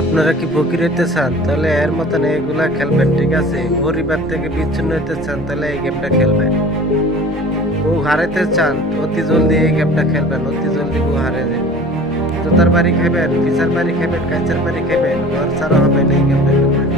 আপনারা কি ফকির হইতে চান তাহলে এর মতন এগুলা খেলবেন, ঠিক আছে? পরিবার থেকে বিচ্ছিন্ন হইতে চান তাহলে এই গেমটা খেলবেন। বউ হারাইতে চান অতি জলদি এই গেমটা খেলবেন, অতি জলদি বউ হারিয়ে যাবে। জুতার বাড়ি খাইবেন, পিসার বাড়ি খাইবেন, কাঁচের বাড়ি খাইবেন, ঘর ছাড়া হবে না এই গেমটা খেলবেন।